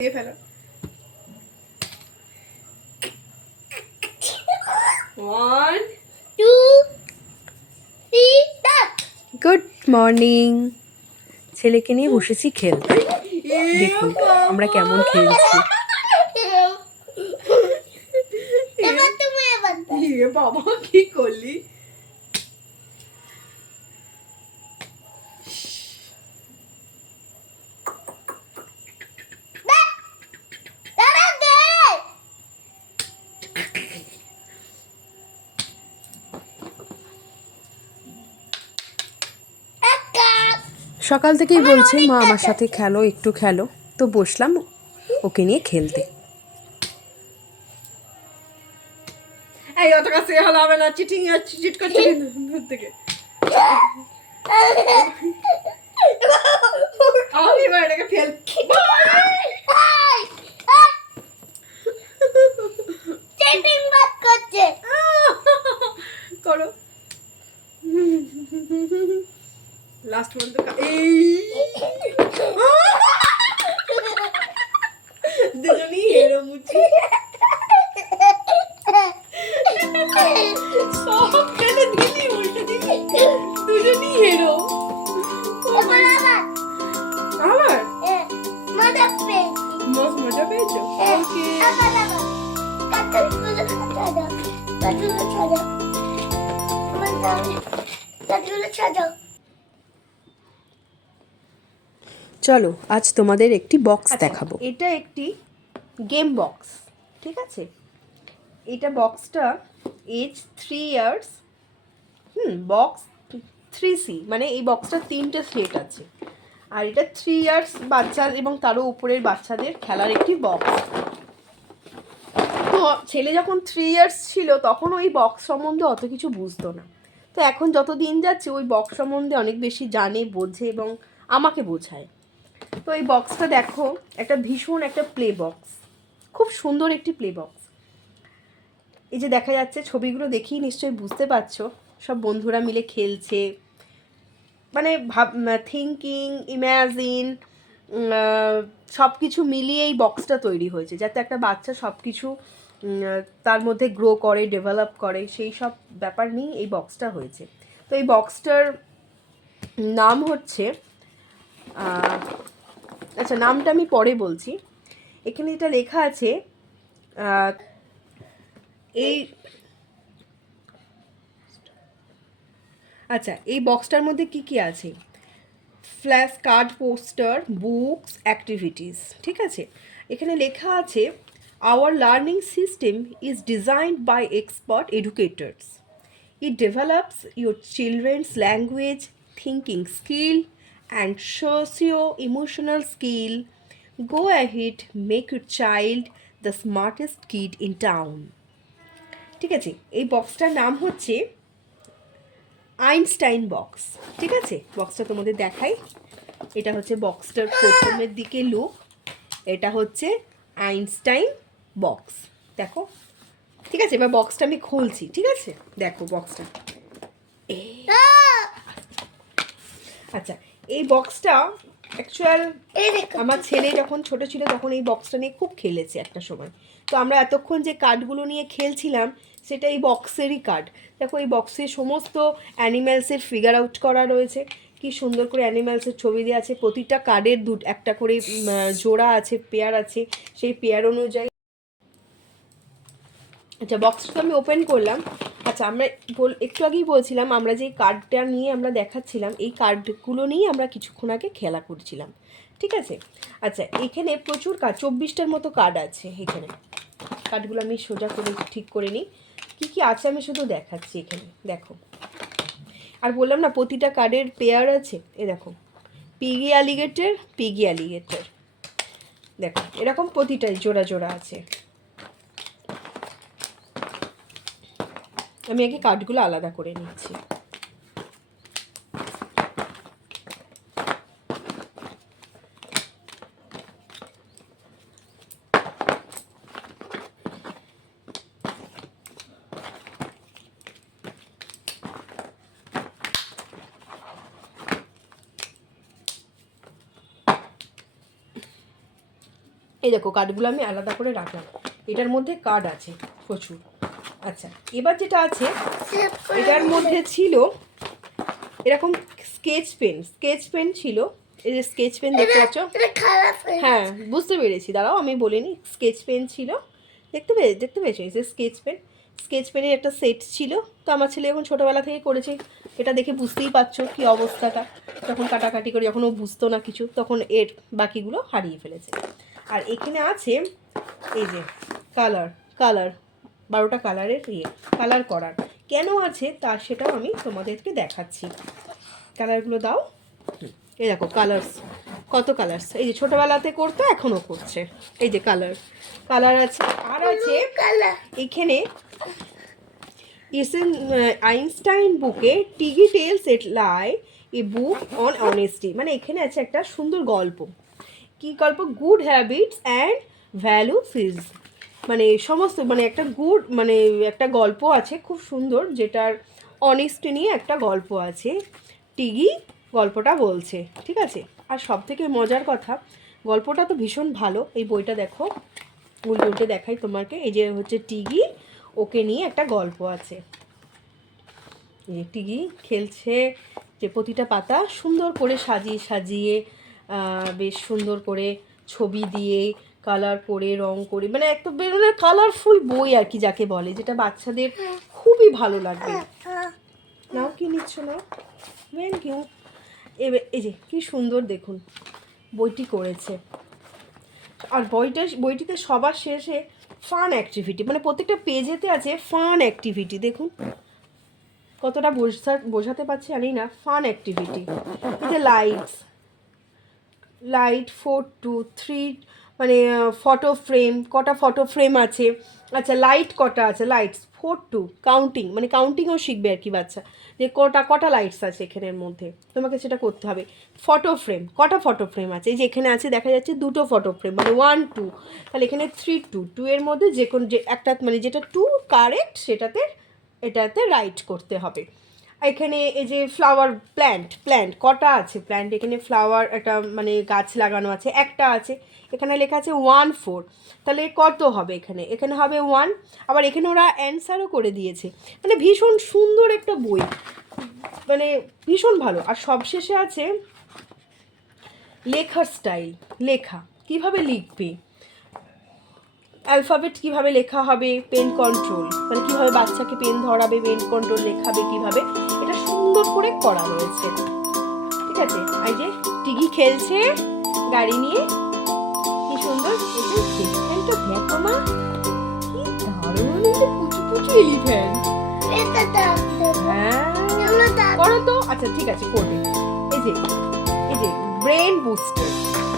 দিয়ে ফেলো। One two three start good morning ছেলেকে নিয়ে বসেছি খেলতে। দেখুন আমরা কেমন খেলছি। বাবা কি করলি দাঁড়া দে একটা সকাল থেকেই বলছে মা আমার সাথে খেলো একটু খেলো। তো বসলাম ওকে নিয়ে খেলতে। এই অত কাছে হলো হবে না চিটিং চিট করছে দূর থেকে আমি এবার এটাকে ফেল চেটিং বাদ করছে। করো। লাস্ট পর্যন্ত এই দুজনই হেরো মুচি সব খেলে দিলি উল্টে দিলি দুজনই চলো আজ তোমাদের একটি বক্স দেখাবো। এটা একটি গেম বক্স ঠিক আছে? এটা বক্সটা age three years hmm box three C মানে এই বক্সটা তিনটে সেট আছে। আর এটা থ্রি ইয়ার্স বাচ্চা এবং তারও উপরের বাচ্চাদের খেলার একটি বক্স তো ছেলে যখন থ্রি ইয়ার্স ছিল তখন ওই বক্স সম্বন্ধে অত কিছু বুঝতো না। তো এখন যত দিন যাচ্ছে ওই বক্স সম্বন্ধে অনেক বেশি জানে বোঝে এবং আমাকে বোঝায়। তো এই বক্সটা দেখো, একটা ভীষণ একটা প্লে বক্স খুব সুন্দর একটি প্লে বক্স এই যে দেখা যাচ্ছে, ছবিগুলো দেখেই নিশ্চয়ই বুঝতে পারছ, সব বন্ধুরা মিলে খেলছে মানে ভাব থিঙ্কিং ইম্যাজিন সব কিছু মিলিয়ে এই বক্সটা তৈরি হয়েছে, যাতে একটা বাচ্চা সব কিছু তার মধ্যে গ্রো করে ডেভেলপ করে, সেই সব ব্যাপার নিয়ে এই বক্সটা হয়েছে। তো এই বক্সটার নাম হচ্ছে আচ্ছা নামটা আমি পরে বলছি। এখানে যেটা লেখা আছে এই আচ্ছা এই বক্সটার মধ্যে কি কি আছে? Flash card poster books activities ঠিক আছে? এখানে লেখা আছে our learning system is designed by expert educators it develops your children's language thinking skill, and socio emotional skill. Go ahead, make your child the smartest kid in town. ঠিক আছে? এই বক্সটার নাম হচ্ছে আইনস্টাইন বক্স ঠিক আছে? বক্সটা তোমাদের দেখাই। এটা হচ্ছে বক্সটার প্রথমের দিকে লুক এটা হচ্ছে আইনস্টাইন বক্স দেখো? ঠিক আছে? এবার বক্সটা আমি খুলছি। ঠিক আছে? দেখো বক্সটা আচ্ছা এই বক্সটা অ্যাকচুয়াল আমার ছেলে যখন ছোট ছিল তখন এই বক্সটা নিয়ে খুব খেলেছে একটা সময়। তো আমরা এতক্ষণ যে কার্ডগুলো নিয়ে খেলছিলাম সেটা এই বক্সেরই কার্ড দেখো এই বক্সে সমস্ত অ্যানিম্যালসের ফিগার আউট করা রয়েছে। কি সুন্দর করে অ্যানিম্যালসের ছবি দেওয়া আছে। প্রতিটা কার্ডের দু একটা করে জোড়া আছে পেয়ার আছে। সেই পেয়ার অনুযায়ী আচ্ছা বক্সটা আমি ওপেন করলাম। আচ্ছা আমরা বল একটু আগেই বলছিলাম, আমরা যে কার্ডটা নিয়ে আমরা দেখাচ্ছিলাম, এই কার্ডগুলো নিয়ে আমরা কিছুক্ষণ আগে খেলা করছিলাম। ঠিক আছে? আচ্ছা এখানে প্রচুর কার্ড চব্বিশটার মতো কার্ড আছে এখানে। কার্ডগুলো আমি সোজা করে ঠিক করে নিই। কী কী আছে আমি শুধু দেখাচ্ছি এখানে, দেখো। আর বললাম না, প্রতিটা কার্ডের পেয়ার আছে? এ দেখো পিগি অ্যালিগেটর পিগি অ্যালিগেটর দেখো, এরকম প্রতিটাই জোড়া জোড়া আছে। আমি আগে কাঠগুলো আলাদা করে নিচ্ছি। এই দেখো, কাঠগুলো আমি আলাদা করে রাখলাম। এটার মধ্যে কাঠ আছে প্রচুর। আচ্ছা এবার যেটা আছে এটার মধ্যে ছিল এরকম স্কেচ পেন স্কেচ পেন ছিল। এই যে স্কেচ পেন দেখতে পাচ্ছ? হয়ে হ্যাঁ বুঝতে পেরেছি। দাঁড়াও আমি বলিনি স্কেচ পেন ছিল। দেখতে পেয়ে দেখতে পেয়েছ? এই যে স্কেচ পেন স্কেচ পেনের একটা সেট ছিল। তো আমার ছেলে এখন ছোটোবেলা থেকে করেছে। এটা দেখে বুঝতেই পারছ কি অবস্থাটা। যখন কাটাকাটি করে যখন ও বুঝতো না কিছু তখন এর বাকিগুলো হারিয়ে ফেলেছে। আর এখানে আছে এই যে কালার কালার বারোটা কালারের ইয়ে কালার করার। কেন আছে তা সেটাও আমি তোমাদেরকে দেখাচ্ছি। কালারগুলো দাও। এই দেখো কালার্স কত কালার্স এই যে ছোটোবেলাতে করতো এখনও করছে। এই যে কালার কালার আছে আর আছে এখানে ইসেন আইনস্টাইন বুকে টিগি tales at lie a book on honesty. মানে এখানে আছে একটা সুন্দর গল্প। কি গল্প? Good habits and values মানে সমস্ত মানে একটা গুড মানে একটা গল্প আছে খুব সুন্দর, যেটার অনেস্টি নিয়ে একটা গল্প আছে। টিগি গল্পটা বলছে, ঠিক আছে? আর সব থেকে মজার কথা, গল্পটা তো ভীষণ ভালো, এই বইটা দেখো। উল্টে উল্টে দেখাই তোমাকে, এই যে হচ্ছে টিগি, ওকে নিয়ে একটা গল্প আছে। টিগি খেলছে যে প্রতিটা পাতা সুন্দর করে সাজিয়ে সাজিয়ে বেশ সুন্দর করে ছবি দিয়ে কালার করে, রং করে মানে একটা বেরোনোর কালারফুল বই আর কি যাকে বলে, যেটা বাচ্চাদের খুবই ভালো লাগবে। নাও কি নিচ্ছ না থ্যাংক ইউ এই যে, কি সুন্দর দেখুন, বইটি করেছে। আর বইটা, বইটিতে সবার শেষে ফান অ্যাক্টিভিটি মানে প্রত্যেকটা পেজেতে আছে ফান অ্যাক্টিভিটি দেখুন। কতটা বোঝা, বোঝাতে পারছি জানি না ফান অ্যাক্টিভিটি এতে lights light four two three মানে ফটো ফ্রেম কটা ফটো ফ্রেম আছে? আচ্ছা লাইট কটা আছে? লাইটস ফোর টু কাউন্টিং মানে কাউন্টিংও শিখবে আর কি বাচ্চা। যে কটা কটা লাইটস আছে এখানের মধ্যে? তোমাকে সেটা করতে হবে। ফটো ফ্রেম কটা ফটো ফ্রেম আছে? এই যে এখানে আছে, দেখা যাচ্ছে দুটো ফটো ফ্রেম মানে ওয়ান টু তাহলে এখানে থ্রি টু টু এর মধ্যে যে কোনো, যে একটা মানে যেটা টু কারেক্ট সেটাতে, এটাতে রাইট করতে হবে। এখানে এই যে ফ্লাওয়ার প্ল্যান্ট প্ল্যান্ট কটা আছে? প্ল্যান্ট এখানে ফ্লাওয়ার একটা মানে গাছ লাগানো আছে, একটা আছে। এখানে লেখা আছে ওয়ান ফোর তাহলে কত হবে এখানে? এখানে হবে ওয়ান আবার এখানে ওরা অ্যান্সারও করে দিয়েছে। মানে ভীষণ সুন্দর একটা বই। মানে ভীষণ ভালো। আর সবশেষে আছে লেখার স্টাইল লেখা। কীভাবে লিখবে? অ্যালফাবেট কীভাবে লেখা হবে? পেন কন্ট্রোল মানে কীভাবে বাচ্চাকে পেন ধরাবে পেন কন্ট্রোল লেখাবে, কীভাবে? এটা সুন্দর করে করা রয়েছে। ঠিক আছে? এই যে, টিগি খেলছে, গাড়ি নিয়ে এলিফ্যান্টটা দেখো মা কি দারুণ এই যে পুচু পুচু এলিফ্যান্ট করো তো। আচ্ছা ঠিক আছে করবে এই যে এই যে ব্রেন বুস্টার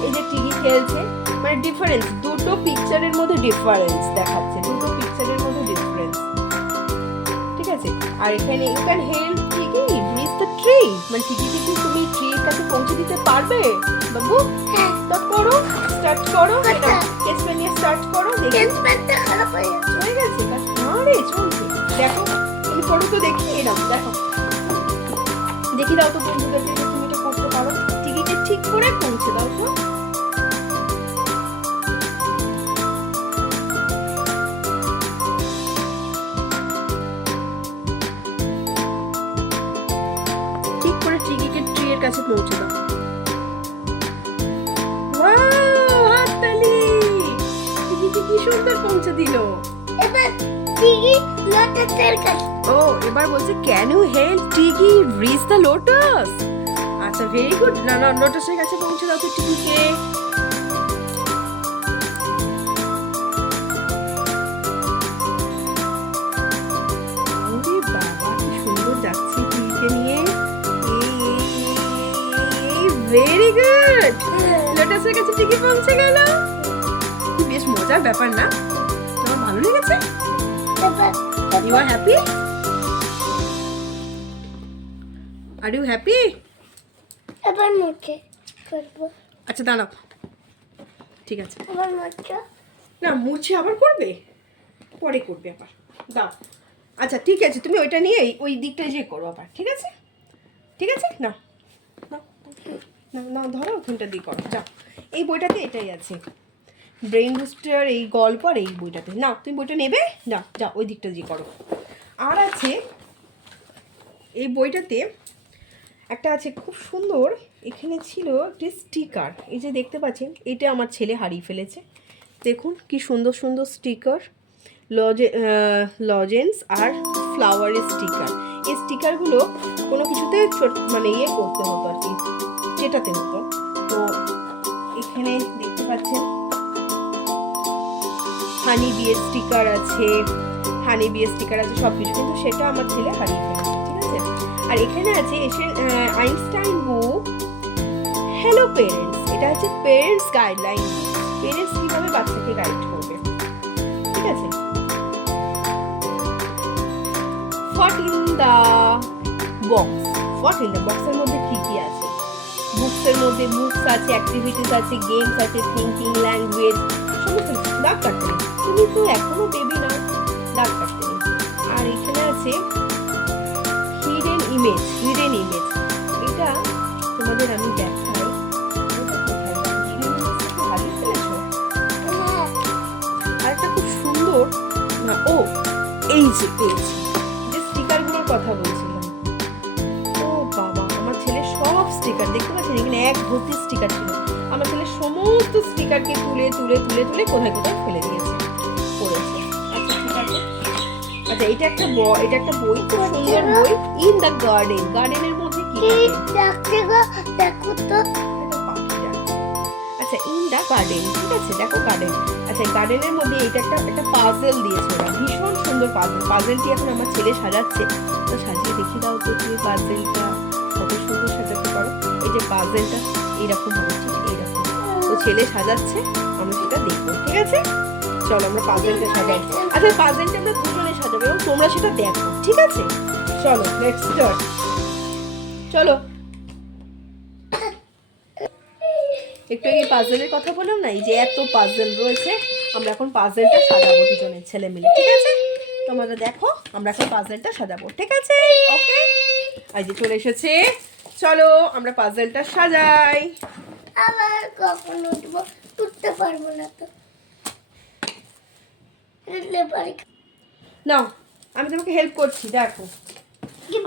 এই যে টিভি খেলছে মানে ডিফারেন্স দুটো পিকচারের মধ্যে ডিফারেন্স দেখাচ্ছে দুটো পিকচারের মধ্যে ডিফারেন্স ঠিক আছে? আর এখানে ইউ ক্যান টিকি মানে কি তুমি কাছে পৌঁছে দিতে পারবে? বাবু হ্যাঁ। করো স্টার্ট করো। কেসপেন নিয়ে স্টার্ট করো খারাপ হয়ে গেছে। হয়ে গেছে? বাস আরে চলছে। দেখো তুমি করো তো দেখি এরকম দেখো। দেখি দাও তো বন্ধুদের তুমি এটা করতে পারো। টিকিটে ঠিক করে পৌঁছে দাও তো। কাছে পৌঁছে দাও হাততালি! টিকিটে কি সুন্দর পৌঁছে দিলো। এবার টিকি লটাসের কাছে। ও এবার বলছে can you help Tiggy reach the lotus আচ্ছা ভেরি গুড না না লোটাসের কাছে পৌঁছে দাও তো টিগিকে গুড লোটাসের কাছে টিগি পৌঁছে গেল। বেশ মজার ব্যাপার না? তোমার ভালো লেগেছে? You are happy? Are you happy? এবার মুখে করব। আচ্ছা দাঁড়াও। ঠিক আছে। এবার মুখে। না মুছে আবার করবে? পরে করবে আবার। দাও। আচ্ছা ঠিক আছে তুমি ওইটা নিয়ে ওই দিকটা যে করো আবার ঠিক আছে? ঠিক আছে? না। না। না না, ধরো ওখানটা দিয়ে করো, যাও। এই বইটাতে এটাই আছে। ব্রেন বুস্টার এই গল্প আর এই বইটাতে। না তুমি বইটা নেবে? না যা ওই দিকটা যে করো। আর আছে এই বইটাতে একটা আছে খুব সুন্দর, এখানে ছিল একটি স্টিকার এই যে দেখতে পাচ্ছেন, এটা আমার ছেলে হারিয়ে ফেলেছে। দেখুন, কি সুন্দর সুন্দর স্টিকার লজে লজেন্স আর ফ্লাওয়ারের স্টিকার এই স্টিকারগুলো কোনো কিছুতে মানে ইয়ে করতে হতো আর কি। চেটাতে হতো। তো এখানে দেখতে পাচ্ছেন হানি বিয়ের স্টিকার আছে হানি বিয়ের স্টিকার আছে সব কিছু কিন্তু সেটা আমার ছেলে হারিয়ে ঠিক আছে? আর এখানে আছে, এসে আইনস্টাইন বুক হ্যালো পেরেন্টস এটা হচ্ছে পেরেন্টস গাইডলাইন পেরেন্টস কীভাবে বাচ্চাকে গাইড করবে, ঠিক আছে? What in the box what in the বক্সের মধ্যে বুকসের মধ্যে বুকস আছে অ্যাক্টিভিটিস আছে গেমস আছে থিঙ্কিং ল্যাঙ্গুয়েজ সমস্ত কিছু দাগ কাটতে তুমি তো এখনও বেবি না দাগ কাটতে আর এখানে আছে হিডেন ইমেজ হিডেন ইমেজ এটা তোমাদের আমি দেখাই এটা কোথায় গেল? hidden image টা কি হারিয়ে ফেলেছো? আর একটা খুব সুন্দর, না, ও, এই যে পেয়েছি ভর্তি স্টিকার ছিল। আমার ছেলে সমস্ত স্টিকারকে তুলে তুলে তুলে তুলে কোথায় কোথায় ফেলে দিয়েছে পড়েছে আচ্ছা ঠিক আছে আচ্ছা এটা একটা ব- এটা একটা বই খুব সুন্দর বই। ইন দ্য গার্ডেন গার্ডেনের মধ্যে কি দেখো তো। আচ্ছা ইন দ্য গার্ডেন ঠিক আছে দেখো গার্ডেন আচ্ছা গার্ডেনের মধ্যে এটা একটা একটা পাজেল দিয়েছে ওরা। ভীষণ সুন্দর পাজেল পাজেলটি এখন আমার ছেলে সাজাচ্ছে। তো সাজিয়ে দেখি দাও তো তুমি পাজেলটা কত সুন্দর সাজাতে পারো। এই যে পাজেলটা এইরকম হবে, ঠিক এইরকম তো ছেলে সাজাচ্ছে, আমরা সেটা দেখব, ঠিক আছে? চলো, আমরা পাজেলটা সাজাই। আচ্ছা পাজেলটা আমরা দুজনে সাজাবো, এবং তোমরা সেটা দেখো, ঠিক আছে? চলো নেক্সট স্টার্ট চলো। একটু আগে পাজেলের কথা বললাম না? এই যে এত পাজেল রয়েছে, আমরা এখন পাজেলটা সাজাবো দুজনের ছেলে মিলে, ঠিক আছে? তোমরা দেখো, আমরা এখন পাজেলটা সাজাবো, ঠিক আছে? ওকে যে চলে এসেছে। চলো আমরা পাজেলটা সাজাই। আবার কখন উঠবো? উঠতে পারব না তো। নাও আমি তোমাকে হেল্প করছি দেখো।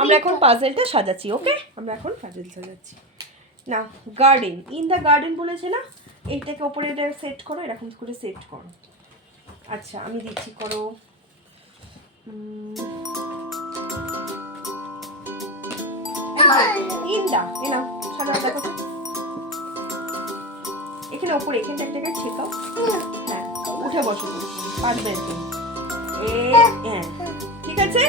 আমরা এখন পাজেলটা সাজাচ্ছি ওকে আমরা এখন পাজেল সাজাচ্ছি। না গার্ডেন ইন দ্য গার্ডেন বলেছে না? এইটাকে ওপরে এটা সেট করো এরকম করে সেট করো। আচ্ছা আমি দিচ্ছি করো। ইন দা সাজাও দেখো এখানে ওপরে এখানটা একটা জায়গায় ঠেকাও। হ্যাঁ উঠে বসো। তুমি পারবে তুমি হ্যাঁ। ঠিক আছে?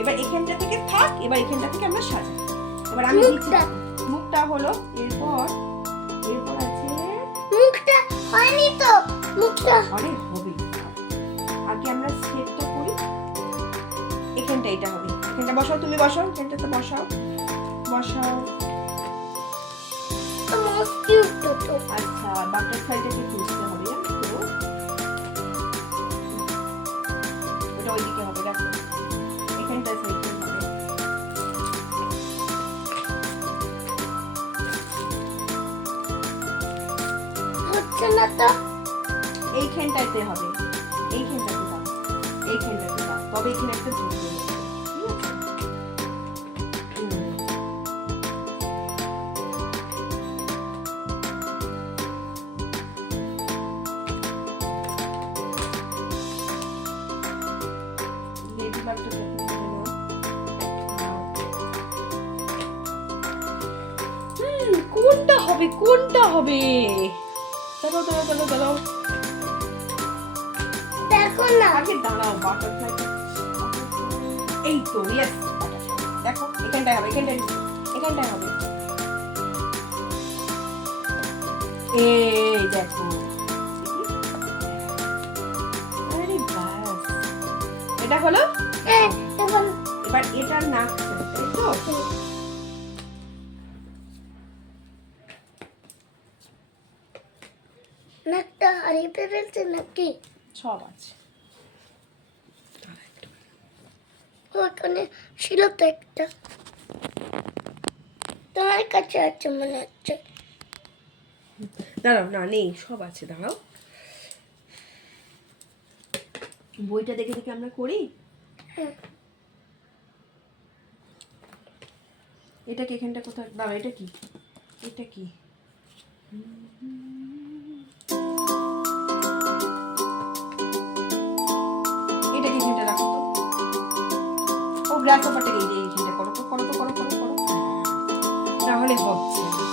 এবার এখানটা থেকে থাক এবার এখানটা থেকে আমরা সাজাই। এবার আমি মুখটা। মুখটা হলো এরপর এরপর আছে মুখটা হয়নি তো। মুখটা। আরে হবে। আগে আমরা সেটটা করি। এখানটা এটা হবে। এখানটা বসাও তুমি বসাও এখানটাতে বসাও। বসাও। আচ্ছা বাটারফ্লাইটাকে খুঁজতে হবে জানো ওটা ওইদিকে হবে দেখো এখানটা সাইডে হবে। হচ্ছে না তো? এইখানটাতে হবে। এইখানটাতে দাও। এইখানটাতে দাও। তবে এখানে একটা কোনটা হবে? কোনটা হবে? দাঁড়াও দাঁড়াও দাঁড়াও দাঁড়াও। দেখো না। আগে দাঁড়াও বাটারফ্লাই এই তো ইয়েস দেখো এখানটায় হবে এখানটায় এখানটায় হবে। এই দেখো। নাকটা হারিয়ে ফেলেছে নাকি? সব আছে। ওখানে ছিল তো একটা। তোমার কাছে আছে মনে হচ্ছে। দাঁড়াও না নেই সব আছে দাঁড়াও। বইটা দেখে দেখে আমরা করি? হ্যাঁ। এটা কি এখানটা কোথায়? বাবা এটা কি? এটা কি? গ্রাস পেপারটাকে এই যে এইখানটা করো করো তো করো করো করো। তাহলে হচ্ছে।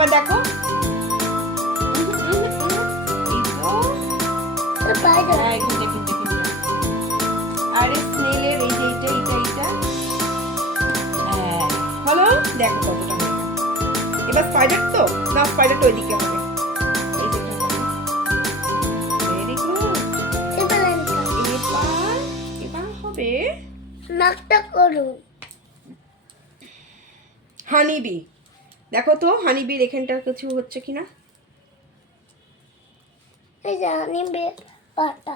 এখানটা এখানটা আর স্নেলের এই যে এইটা এইটা এইটা। হ্যাঁ, হলো? দেখো কতটা এবার স্পাইডার তো? না স্পাইডারটা ওইদিকে এবার এবার এবার হবে নাকটা করুন হানিবি দেখো তো হানিবির এখানটা কিছু হচ্ছে কিনা? এই যে নিবে পাটা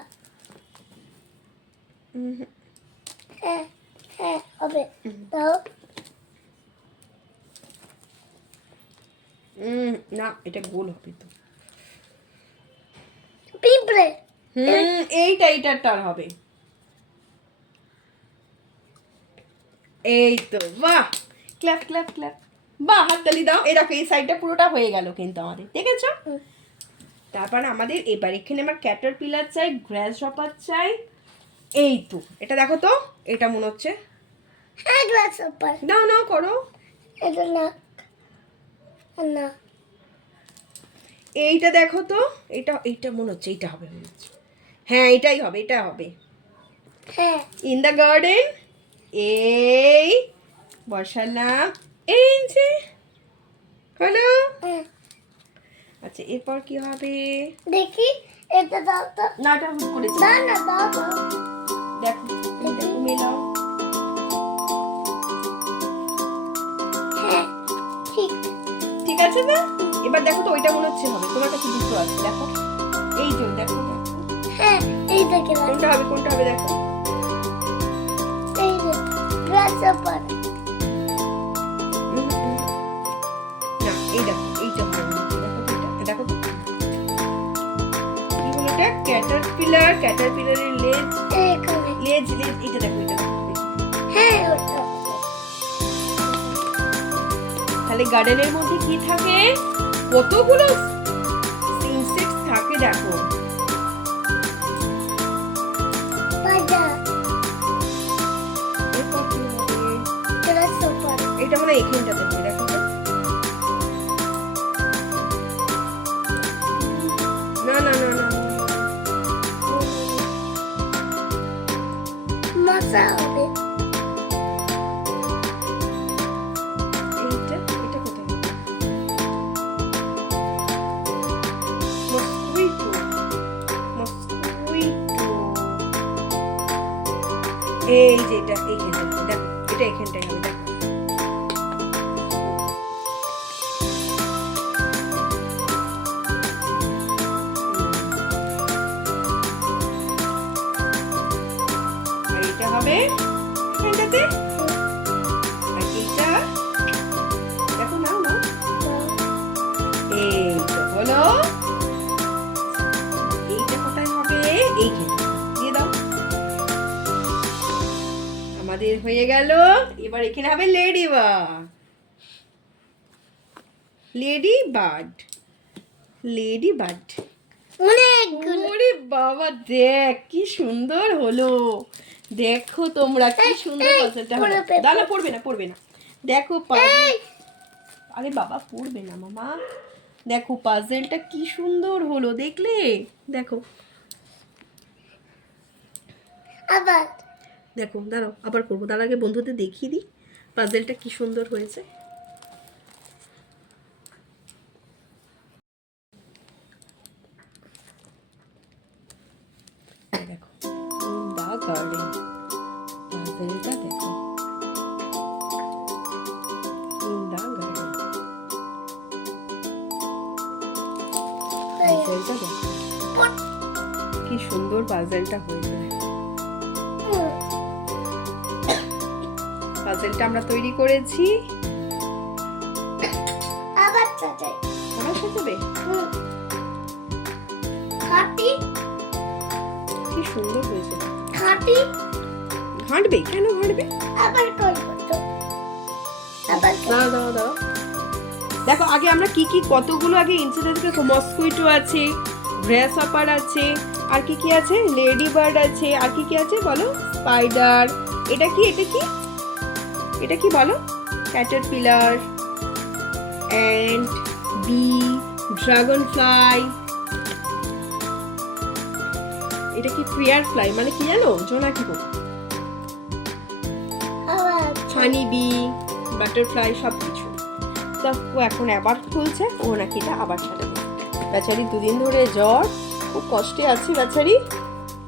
হ্যাঁ হ্যাঁ হবে। উম, না এটা গোল হবে তো। পিঁপড়ে। হুম এইটা এইটার হবে। এই তো বাহ! Clap clap clap. বাহ হাততালি দাও। এই দেখো এই সাইডটা পুরোটা হয়ে গেল কিন্তু আমাদের দেখেছ। তারপর আমাদের এবার এখানে আমার ক্যাটার পিলার চাই গ্রাস হপার চাই এই তো। এটা দেখো তো এটা মনে হচ্ছে। হ্যাঁ ওপার নাও নাও করো। এটা আর না। এইটা দেখো তো এটা এইটা মনে হচ্ছে এইটা হবে মনে হচ্ছে। হ্যাঁ এটাই হবে এটা হবে। হ্যাঁ। ইন দ্য গার্ডেন এই বসালাম। এই যে হলো? হ্যাঁ। আচ্ছা এরপর কি হবে? দেখি এটা দাও তো। না এটা হুট করেছি না না দাও দাও। দেখো তুমি দেখো মেলাও হ্যাঁ ঠিক। ঠিক আছে না? এবার দেখো তো ওইটা মনে হচ্ছে হবে। তোমার কাছে দুটো আছে দেখো। এই যে দেখো হ্যাঁ এই দেখে কোনটা হবে কোনটা হবে দেখো। এই যে গ্লাস ক্যাটারপিলার ক্যাটারপিলারের লেজ এখানে। লেজ লেজ এটা দেখো এটা হ্যাঁ তাহলে গার্ডেনের মধ্যে কি থাকে? কতগুলো ইনসেক্টস থাকে দেখো। এটা মনে এখানটাতে। out. এখানে হবে ladybird ladybird ladybird অনেক ওরে বাবা দেখ কি সুন্দর হলো। দেখো তোমরা কি সুন্দর এই, পাজলটা হলো পড়বে, দাঁড়া পড়বে। না পড়বে না। দেখো পাজল আরে বাবা পড়বে না মামা। দেখো পাজলটা কি সুন্দর হলো দেখলে? দেখো। আবার। দেখো দাঁড়াও আবার করব। তার আগে বন্ধুদের দেখিয়ে দিই। পাজলটা কি সুন্দর হয়েছে? পাজলটা আমরা তৈরি করেছি। আবার আমার সাথে হুম। খাটি। কি সুন্দর হয়েছে। খাটি। ঘাঁটবে? কেন ঘাঁটবে? আবার করব তো। আবার। দাঁড়া দাঁড়া দাঁড়া দেখো আগে আমরা কি কি কতগুলো আগে ইনসিডেন্ট দেখো মস্কুইটো আছে গ্রেস হপার আছে আর কি কি আছে? লেডি বার্ড আছে আর কি কি আছে বলো? স্পাইডার। এটা কি? এটা কি? এটা কি বলো? Caterpillar and bee dragonfly এটা কি প্রিয়ার ফ্লাই মানে কি জানো? জোনাকি আবার হানি বি বাটারফ্লাই সব কিছু তা ও এখন আবার খুলছে, ও নাকি এটা আবার ছাড়াবে বেচারি দুদিন ধরে জ্বর, খুব কষ্টে আছে বেচারি,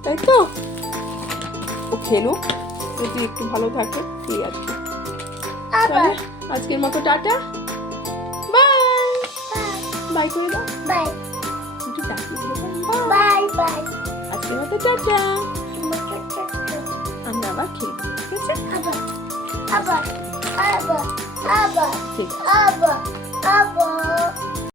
তাই তো? ও খেলুক, যদি একটু ভালো থাকে ঠিক আছে তাহলে আজকের মতো টাটা। বাই বাই করে দাও। বাই একটু টাকি দিয়ে বাই বাই আজকের মতো টাটা। আমরা আবার খেয়ে ঠিক আছে? আবার আবার আবার আবার ঠিক আবার আবার।